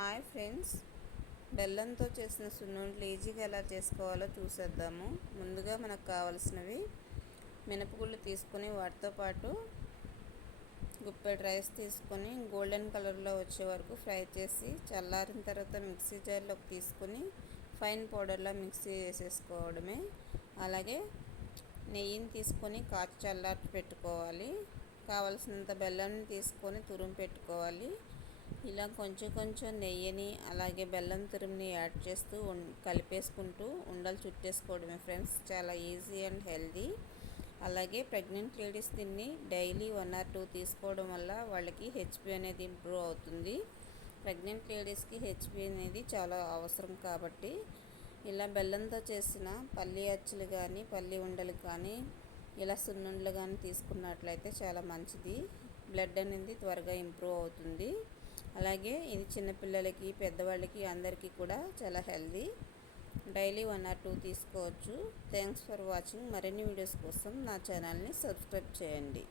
Hi friends, బెల్లంతో చేసిన సున్నుండలు ఈజీగా ఎలా చేసుకోవాలో చూసేద్దాము. ముందుగా మనకు కావాల్సినవి మినపగుళ్ళు తీసుకొని వాటితో పాటు గుప్పెడు రైస్ తీసుకొని గోల్డెన్ కలర్లో వచ్చే వరకు ఫ్రై చేసి చల్లారిన తర్వాత మిక్సీ జార్లోకి తీసుకొని ఫైన్ పౌడర్లా మిక్సీ చేసేసుకోవడమే. అలాగే నెయ్యిని తీసుకొని కాచి చల్లార్చి పెట్టుకోవాలి. కావలసినంత బెల్లాన్ని తీసుకొని తురుము పెట్టుకోవాలి. ఇలా కొంచెం కొంచెం నెయ్యిని అలాగే బెల్లం తురుముని యాడ్ చేస్తూ కలిపేసుకుంటూ ఉండలు చుట్టేసుకోవడమే ఫ్రెండ్స్. చాలా ఈజీ అండ్ హెల్దీ. అలాగే ప్రెగ్నెంట్ లేడీస్ దీన్ని డైలీ 1 or 2 తీసుకోవడం వల్ల వాళ్ళకి హెచ్పి అనేది ఇంప్రూవ్ అవుతుంది. ప్రెగ్నెంట్ లేడీస్కి హెచ్పి అనేది చాలా అవసరం కాబట్టి ఇలా బెల్లంతో చేసిన పల్లి అచ్చులు కానీ పల్లి ఉండలు కానీ ఇలా సున్నుండలు కానీ తీసుకున్నట్లయితే చాలా మంచిది. బ్లడ్ అనేది త్వరగా ఇంప్రూవ్ అవుతుంది. అలాగే ఇది చిన్నపిల్లలకి పెద్దవాళ్ళకి అందరికీ కూడా చాలా హెల్దీ. డైలీ 1 or 2 తీసుకోవచ్చు. Thanks for watching. మరిన్ని వీడియోస్ కోసం నా ఛానల్ని సబ్స్క్రైబ్ చేయండి.